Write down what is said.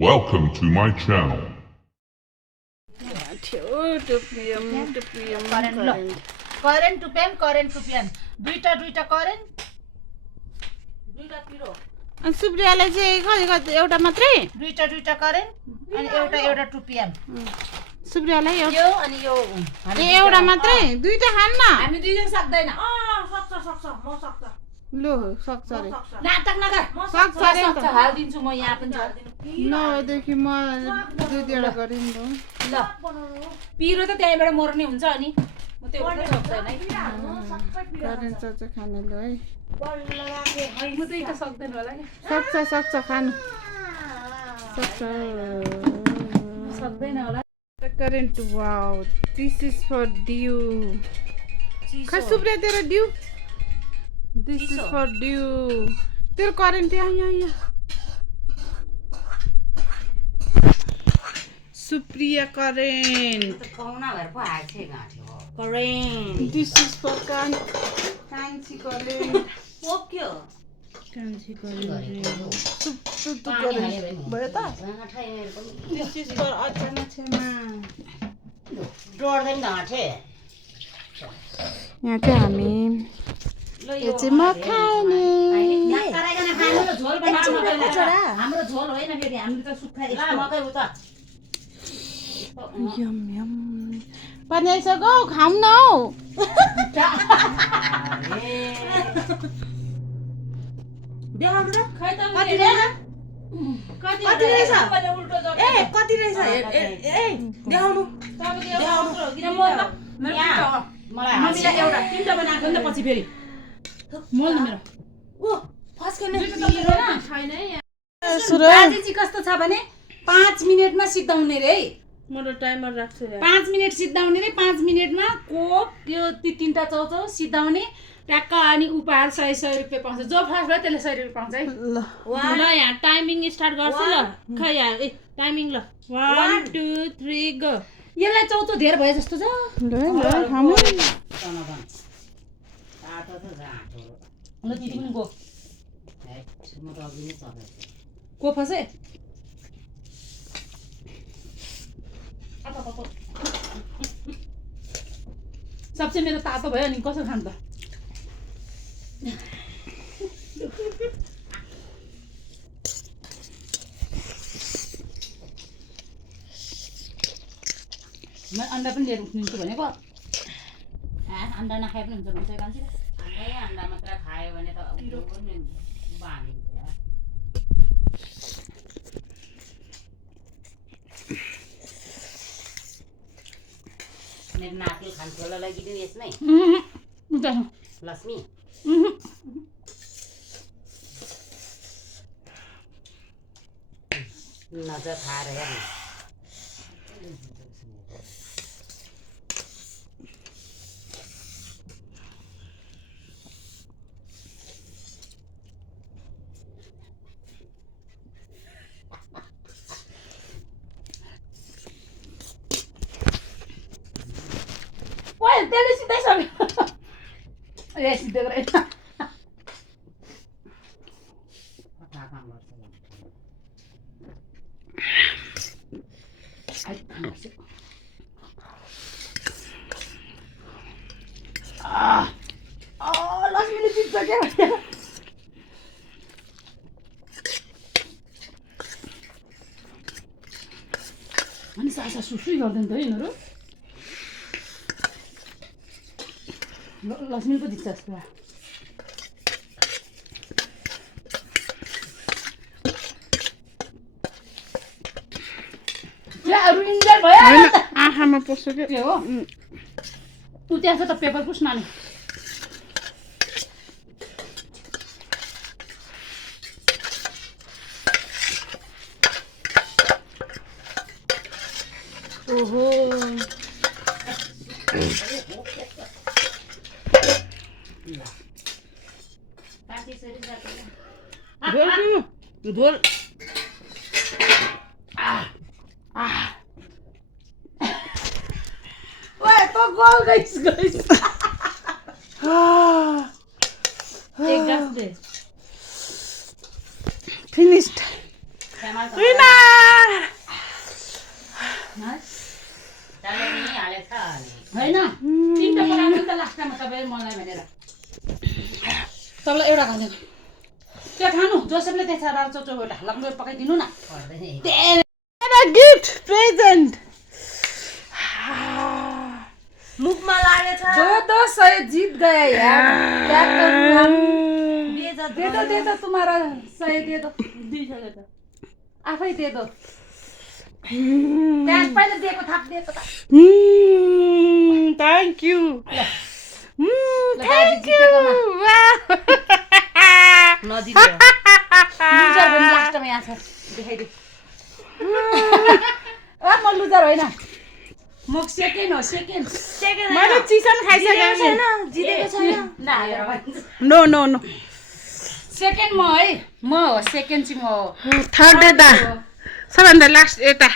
Welcome to my channel. Current टुप्यान दुईटा current दुईटा पिरो अनि सुप्रियालाई चाहिँ कति एउटा मात्रै दुईटा करेन्ट अनि एउटा टुप्यान सुप्रियालाई यो अनि यो एउटा मात्रै दुईटा खान्न हामी दुईजना सक्दैन सक्छ म सक्छ लो सक्छ रे नाटक नगर सक्छ रे सक्छ हाल्दिन्छु म यहाँ पनि नदेखि म दुई दुईवटा गरिन् ल पिरो त त्यहीँबाट मर्ने हुन्छ अनि म त्यो पनि सक्दैन है गरिन्छ चाहिँ खाने लो है म दुईटा सक्दैन होला नि सक्छ खानु सक्छ सक्दैन होला current wow this is for due खै सुप्रिया तेरो due this is for due तेरो करेन्ट यहाँ सुप्रिया करेन्ट पाहुना भएर पो हाल्थे गाँठ्यो करेन्ट दिस इज फर कान्छी करेन्ट पोक्यो कान्छी करेन्ट भयो त दिस इज फर अचानक छेमा डढ्दैन गाँठे यहाँ चाहिँ हामी यो चाहिँ म खाने हाम्रो झोल होइन फेरि हामीले त सुक्खा मकै उता यम यम पानी आइसक्यो खाऊँ न हौ कति रहेछ देखाउनु एउटा तिनटा बनाएको नि त पछि फेरि मोल्नु मेरो बाजी चाहिँ कस्तो छ भने 5 मिनेटमा सिद्धाउने रे है म त टाइमर राख्छु 5 मिनेट सिद्धाउने रे 5 मिनेटमा कोक त्यो तिनटा चाउचाउ सिद्धाउने ट्याक्क अनि उपहार 100 रुपियाँ पाउँछ जो फर्स्ट भयो त्यसले 100 रुपियाँ पाउँछ है ल यहाँ टाइमिङ स्टार्ट गर्छु ल खै यार टाइमिङ ल 1 2 3 गो यसलाई चाउचाउ धेरै भयो जस्तो छ ल दिदी पनि गो फसे सबसे मेरो तातो भयो नि कसो खान्छ त म अन्डा पनि लिएर उठ्नु भनेको अन्डा नखाए पनि हुन्छ भन्छ कान्छी अन्डा मात्र खायो भने त बाँधिन्छ मेरो नातिले खान्थ्यो होला लगाइदिनु यसमै लक्ष्मी नजर खाएर हेर्नु त्यसले सिधाइसक्यो ए सिधै गरेर लक्ष्मीले जित्छ क्या अनि सासा सुसुई गर्दैन त यिनीहरू लक्ष्मी पो जित्छ जस्तो आँखामा पस्छ के हो ऊ त्यहाँ छ त पेपर पुस् नानी ओहो ढोल तो गोल गइस एक गास दे finished. Winner! तपाईँ मलाई भनेर तपाईँलाई एउटा खानु त्यो खानु जोसेफले त्यसमा रातो चौचौबाट हल्लाको पकाइदिनु न गिफ्ट प्रेजेन्ट मुखमा लागेछ दो सय जीत गया यार क्या करूं हम दे दो तुम्हारा 100 दे दो 200 दे दो आफै दे दो त्यहाँ पहिला दिएको थप दिएको त थ्याङ्क यू थ्याङ्क यू नदिने लुजर पनि लास्टमा यहाँ छ देखाइदे म लुजर होइन म सेकेन्ड हो सेकेन्ड मैले चिकन खाइसकेको छैन जितेको छैन नो नो नो सेकेन्ड म है म हो सेकेन्ड चाहिँ म हो थर्ड यता सबभन्दा लास्ट यता